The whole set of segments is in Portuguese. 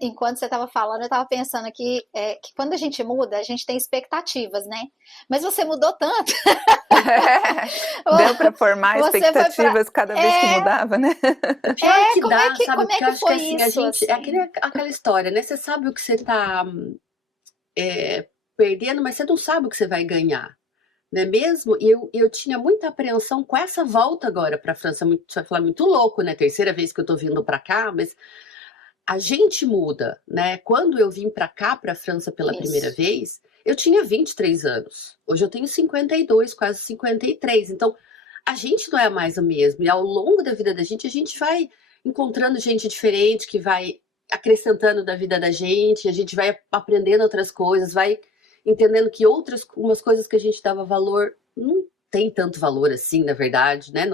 enquanto você estava falando, eu estava pensando aqui que quando a gente muda, a gente tem expectativas, né? Mas você mudou tanto. Deu para formar Você foi para. expectativas cada vez que mudava, né? O pior é que Como é dá, que, sabe? como é Porque eu que acho que foi assim, a isso, gente. É assim? aquela história, né? Você sabe o que você tá perdendo, mas você não sabe o que você vai ganhar. Né mesmo? E eu tinha muita apreensão com essa volta agora para a França. Você vai falar muito louco, né? Terceira vez que eu tô vindo para cá, mas a gente muda, né? Quando eu vim para cá, para a França pela primeira Isso. vez, eu tinha 23 anos. Hoje eu tenho 52, quase 53. Então, a gente não é mais o mesmo. E ao longo da vida da gente, a gente vai encontrando gente diferente, que vai acrescentando da vida da gente, a gente vai aprendendo outras coisas, vai entendendo que umas coisas que a gente dava valor não tem tanto valor assim, na verdade, né?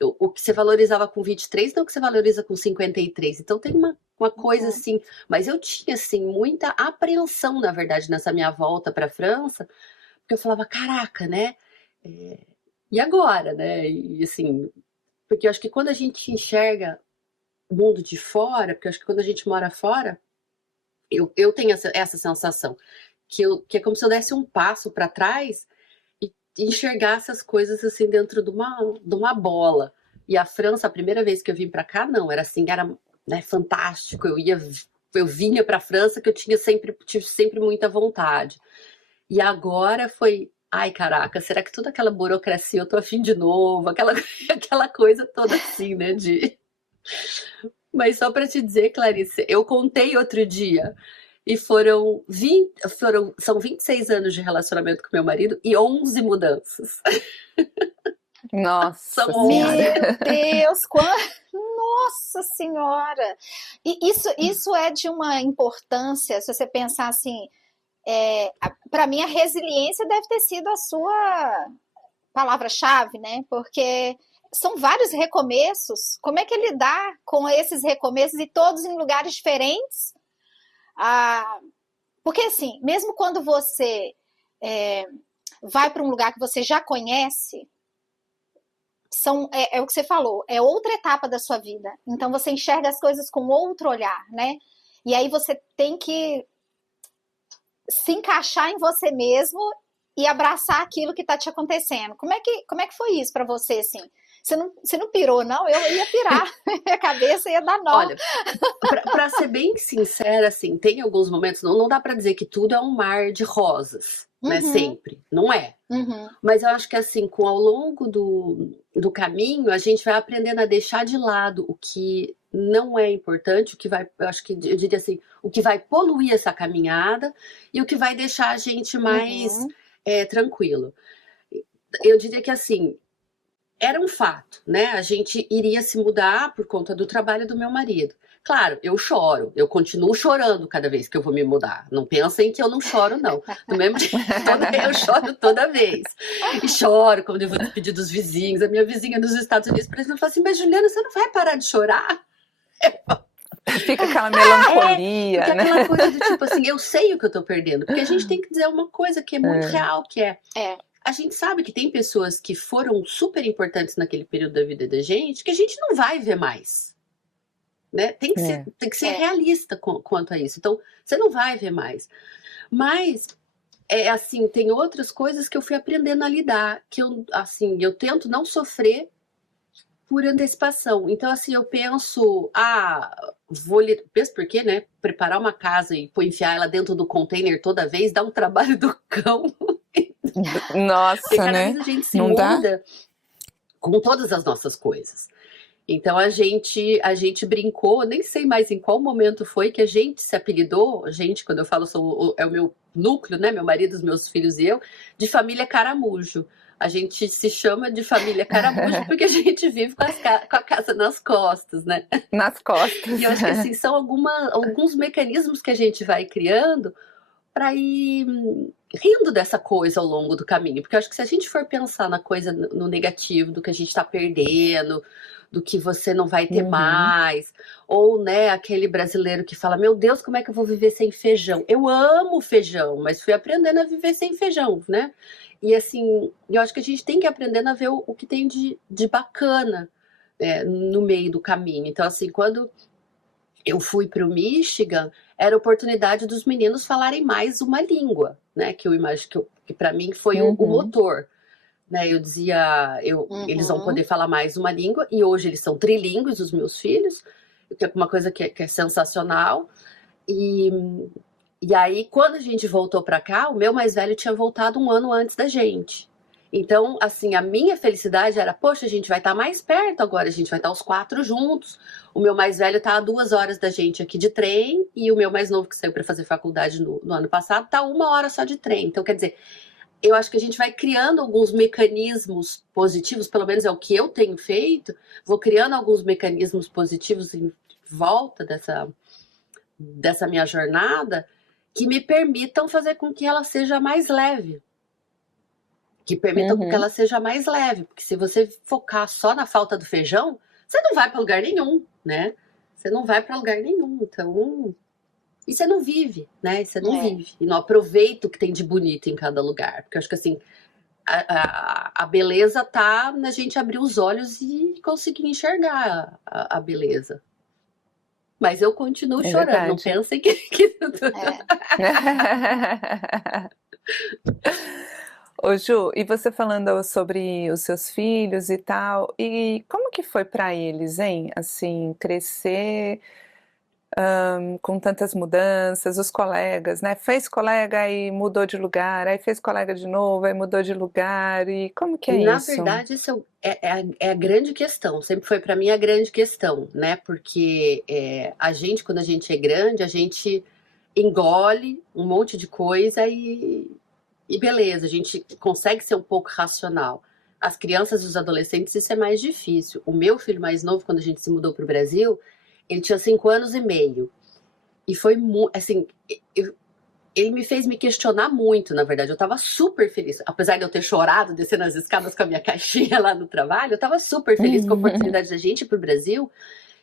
O que você valorizava com 23 não é o que você valoriza com 53. Então tem uma coisa Uhum. assim, mas eu tinha assim muita apreensão, na verdade, nessa minha volta para a França, porque eu falava, caraca, né? E agora, né? E assim, porque eu acho que quando a gente enxerga o mundo de fora, porque eu acho que quando a gente mora fora, eu tenho essa sensação, que é como se eu desse um passo para trás e enxergasse as coisas assim dentro de uma bola. E a França, a primeira vez que eu vim para cá, não, era assim, era, né, fantástico. Eu vinha para a França que tive sempre muita vontade. E agora foi, ai caraca, será que toda aquela burocracia eu tô afim de novo? Aquela, aquela coisa toda assim, né? Mas só para te dizer, Clarice, eu contei outro dia e são 26 anos de relacionamento com meu marido e 11 mudanças. São Nossa 11. Senhora. Meu Deus, nossa Senhora! E isso é de uma importância, se você pensar assim, para mim a resiliência deve ter sido a sua palavra-chave, né? Porque são vários recomeços. Como é que lidar com esses recomeços e todos em lugares diferentes? Ah, porque assim, mesmo quando você vai para um lugar que você já conhece, é o que você falou, é outra etapa da sua vida. Então você enxerga as coisas com outro olhar, né? E aí você tem que se encaixar em você mesmo e abraçar aquilo que está te acontecendo. Como é que foi isso para você, assim? Você não pirou, não? Eu ia pirar. Minha cabeça ia dar nó. Olha, para ser bem sincera, assim, tem alguns momentos, não dá para dizer que tudo é um mar de rosas, né? Uhum, Sempre, não é. uhum, Mas eu acho que assim, ao longo do caminho, a gente vai aprendendo a deixar de lado o que não é importante, eu acho que eu diria assim, o que vai poluir essa caminhada e o que vai deixar a gente mais uhum. tranquilo. Eu diria que assim, era um fato, né? A gente iria se mudar por conta do trabalho do meu marido. Claro, eu choro, eu continuo chorando cada vez que eu vou me mudar. Não pensem que eu não choro, não. Do mesmo jeito, eu choro toda vez. E choro quando eu vou despedir dos vizinhos. A minha vizinha nos Estados Unidos, por exemplo, fala assim: Mas Juliana, você não vai parar de chorar? Fica aquela Porque melancolia, né? aquela coisa do tipo assim, eu sei o que eu tô perdendo. Porque a gente tem que dizer uma coisa que é muito real, que é. É, A gente sabe que tem pessoas que foram super importantes naquele período da vida da gente que a gente não vai ver mais. Né? Tem que ser realista quanto a isso. Então, você não vai ver mais. Mas, assim, tem outras coisas que eu fui aprendendo a lidar, que eu tento não sofrer por antecipação. Então, assim, eu penso, penso por quê, né? Preparar uma casa e enfiar ela dentro do container toda vez dá um trabalho do cão. Porque Nossa, cada né? vez a gente se Não dá? muda com todas as nossas coisas. Então a gente brincou, nem sei mais em qual momento foi que a gente se apelidou, quando eu falo, é o meu núcleo, né? Meu marido, os meus filhos e eu, de família Caramujo. A gente se chama de família Caramujo porque a gente vive com a casa nas costas, né? Nas E costas. eu acho que assim, são alguns mecanismos que a gente vai criando para ir rindo dessa coisa ao longo do caminho. Porque eu acho que se a gente for pensar na coisa no negativo, do que a gente está perdendo, do que você não vai ter Uhum. mais, ou, né, aquele brasileiro que fala, meu Deus, como é que eu vou viver sem feijão? Eu amo feijão, mas fui aprendendo a viver sem feijão, né? E assim, eu acho que a gente tem que aprender a ver o que tem de bacana no meio do caminho. Então, assim, quando eu fui para o Michigan, era a oportunidade dos meninos falarem mais uma língua, né? Que eu imagino que para mim foi o Uhum. motor. Né, eu dizia, eles vão Uhum. poder falar mais uma língua, e hoje eles são trilíngues, os meus filhos, que é uma coisa que é sensacional. E, e aí, quando a gente voltou para cá, o meu mais velho tinha voltado um ano antes da gente. Então, assim, a minha felicidade era, poxa, a gente vai estar mais perto agora, a gente vai estar os 4 juntos. O meu mais velho está a 2 horas da gente aqui de trem, e o meu mais novo, que saiu para fazer faculdade no ano passado, está 1 hora só de trem. Então, quer dizer, eu acho que a gente vai criando alguns mecanismos positivos, pelo menos é o que eu tenho feito, vou criando alguns mecanismos positivos em volta dessa minha jornada, que me permitam fazer com que ela seja mais leve. Que permitam com que Uhum. ela seja mais leve. Porque se você focar só na falta do feijão, você não vai para lugar nenhum, né? Você não vai para lugar nenhum. Então, e você não vive, né? E você não É. vive. E não aproveita o que tem de bonito em cada lugar. Porque eu acho que assim, a beleza tá na gente abrir os olhos e conseguir enxergar a beleza. Mas eu continuo É chorando, não verdade. pensem que... É. Ô Ju, e você falando sobre os seus filhos e tal, e como que foi pra eles, hein? Assim, crescer com tantas mudanças, os colegas, né? Fez colega e mudou de lugar, aí fez colega de novo, aí mudou de lugar, e como que é Na isso? verdade, isso é a grande questão, sempre foi para mim a grande questão, né? Porque a gente, quando a gente é grande, a gente engole um monte de coisa e beleza, a gente consegue ser um pouco racional. As crianças e os adolescentes, isso é mais difícil. O meu filho mais novo, quando a gente se mudou para o Brasil, ele tinha 5 anos e meio. E foi assim, eu, ele me fez me questionar muito, na verdade. Eu estava super feliz. Apesar de eu ter chorado descendo as escadas com a minha caixinha lá no trabalho, eu estava super feliz com a oportunidade da gente ir para o Brasil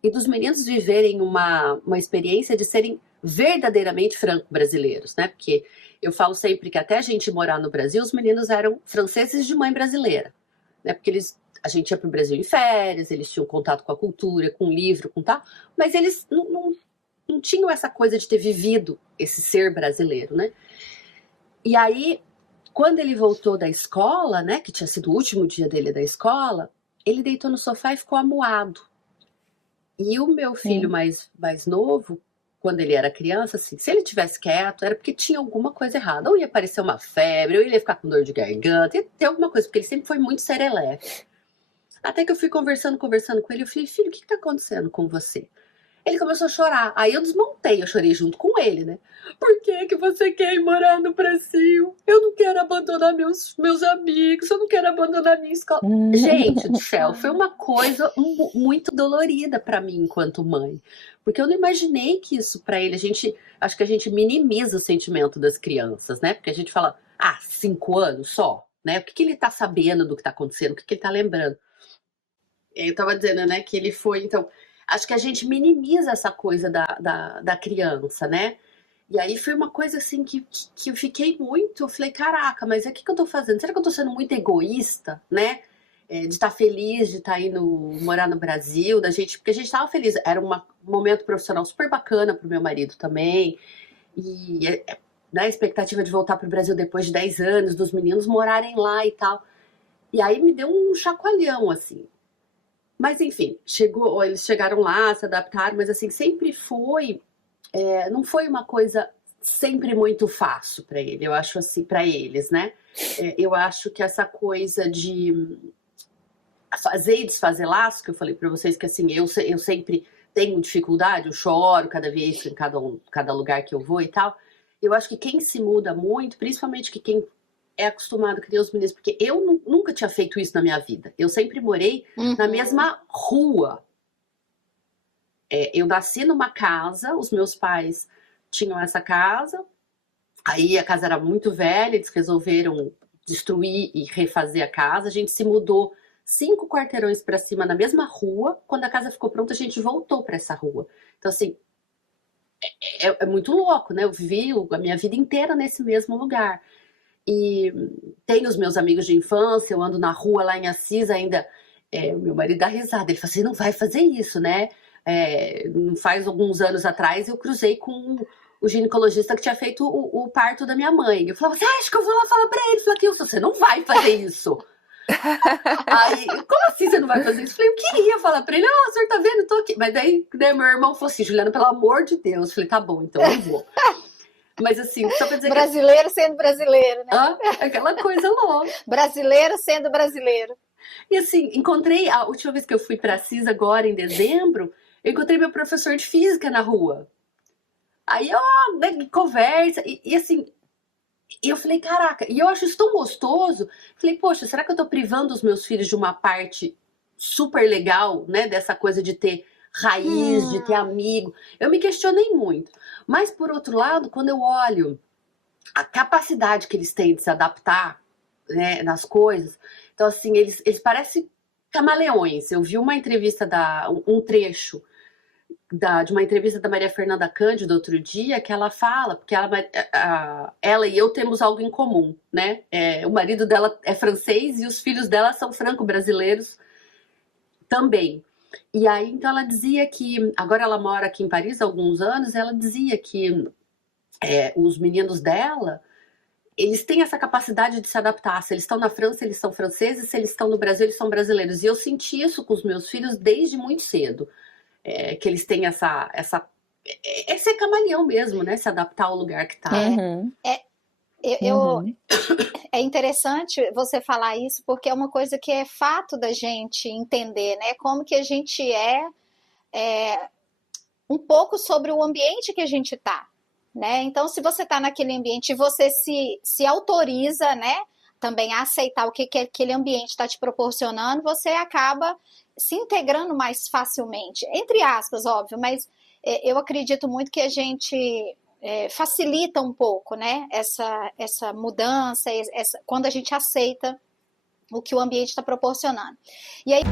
e dos meninos viverem uma experiência de serem verdadeiramente franco-brasileiros, né? Porque eu falo sempre que até a gente morar no Brasil, os meninos eram franceses de mãe brasileira, né? Porque a gente ia para o Brasil em férias, eles tinham contato com a cultura, com o livro, com tal, mas eles não tinham essa coisa de ter vivido esse ser brasileiro, né? E aí, quando ele voltou da escola, né, que tinha sido o último dia dele da escola, ele deitou no sofá e ficou amuado. E o meu filho Hum. mais novo, quando ele era criança, assim, se ele tivesse quieto, era porque tinha alguma coisa errada. Ou ia aparecer uma febre, ou ele ia ficar com dor de garganta, ia ter alguma coisa, porque ele sempre foi muito serelepe. Até que eu fui conversando com ele, eu falei, filho, o que está acontecendo com você? Ele começou a chorar. Aí eu desmontei, eu chorei junto com ele, né? Por que que você quer ir morar no Brasil? Eu não quero abandonar meus amigos, eu não quero abandonar minha escola. Gente do céu, foi uma coisa muito dolorida para mim enquanto mãe. Porque eu não imaginei que isso para ele, acho que a gente minimiza o sentimento das crianças, né? Porque a gente fala, 5 anos só, né? O que que ele tá sabendo do que tá acontecendo? O que que ele tá lembrando? Eu tava dizendo, né, que ele foi, então, acho que a gente minimiza essa coisa da criança, né? E aí foi uma coisa assim que eu fiquei muito, eu falei, caraca, mas o que eu tô fazendo? Será que eu tô sendo muito egoísta, né? De estar feliz, de estar indo morar no Brasil, porque a gente tava feliz, era um momento profissional super bacana pro meu marido também, e né, a expectativa de voltar pro Brasil depois de 10 anos, dos meninos morarem lá e tal. E aí me deu um chacoalhão, assim. Mas enfim, eles chegaram lá, se adaptaram, mas assim, sempre não foi uma coisa sempre muito fácil para ele, eu acho assim, para eles, né? Eu acho que essa coisa de fazer e desfazer laço, que eu falei para vocês que assim, eu sempre tenho dificuldade, eu choro cada vez em cada lugar que eu vou e tal. Eu acho que quem se muda muito, principalmente que quem é acostumado a criar os meninos, porque eu nunca tinha feito isso na minha vida. Eu sempre morei na Uhum. mesma rua. Eu nasci numa casa, os meus pais tinham essa casa, aí a casa era muito velha, eles resolveram destruir e refazer a casa, a gente se mudou 5 quarteirões para cima na mesma rua, quando a casa ficou pronta a gente voltou para essa rua. Então assim, é muito louco, né? Eu vivi a minha vida inteira nesse mesmo lugar. E tenho os meus amigos de infância, eu ando na rua lá em Assis ainda, o meu marido dá risada, ele fala assim, não vai fazer isso, né? Não faz alguns anos atrás, eu cruzei com o ginecologista que tinha feito o parto da minha mãe. Eu falava, você acha que eu vou lá falar pra ele? Ele falou, Kilson, você não vai fazer isso. Aí, como assim você não vai fazer isso? Eu falei, eu queria falar pra ele, o senhor tá vendo? Eu tô aqui. Mas daí, né, meu irmão falou assim, Juliana, pelo amor de Deus. Eu falei, tá bom, então eu vou. Mas assim, só pra dizer brasileiro sendo brasileiro, né? Aquela coisa louca. Brasileiro sendo brasileiro. E assim, encontrei, a última vez que eu fui pra CIS agora, em dezembro, eu encontrei meu professor de física na rua. Aí, né, conversa, e assim, eu falei, caraca, e eu acho isso tão gostoso. Falei, poxa, será que eu tô privando os meus filhos de uma parte super legal, né, dessa coisa de ter raiz, de ter amigo? Eu me questionei muito. Mas, por outro lado, quando eu olho a capacidade que eles têm de se adaptar, né, nas coisas, então, assim, eles parecem camaleões. Eu vi uma entrevista, um trecho de uma entrevista da Maria Fernanda Cândido outro dia, que ela fala, porque ela e eu temos algo em comum, né? O marido dela é francês e os filhos dela são franco-brasileiros também. E aí, então, ela dizia que, agora ela mora aqui em Paris há alguns anos, ela dizia que os meninos dela, eles têm essa capacidade de se adaptar. Se eles estão na França, eles são franceses, se eles estão no Brasil, eles são brasileiros. E eu senti isso com os meus filhos desde muito cedo. Que eles têm essa ser camaleão mesmo, né? Se adaptar ao lugar que tá. É interessante você falar isso, porque é uma coisa que é fato da gente entender, né? Como que a gente um pouco sobre o ambiente que a gente tá, né? Então, se você tá naquele ambiente e você se autoriza, né? Também a aceitar o que aquele ambiente está te proporcionando, você acaba se integrando mais facilmente, entre aspas, óbvio, mas eu acredito muito que a gente facilita um pouco, né, essa mudança, quando a gente aceita o que o ambiente está proporcionando. E aí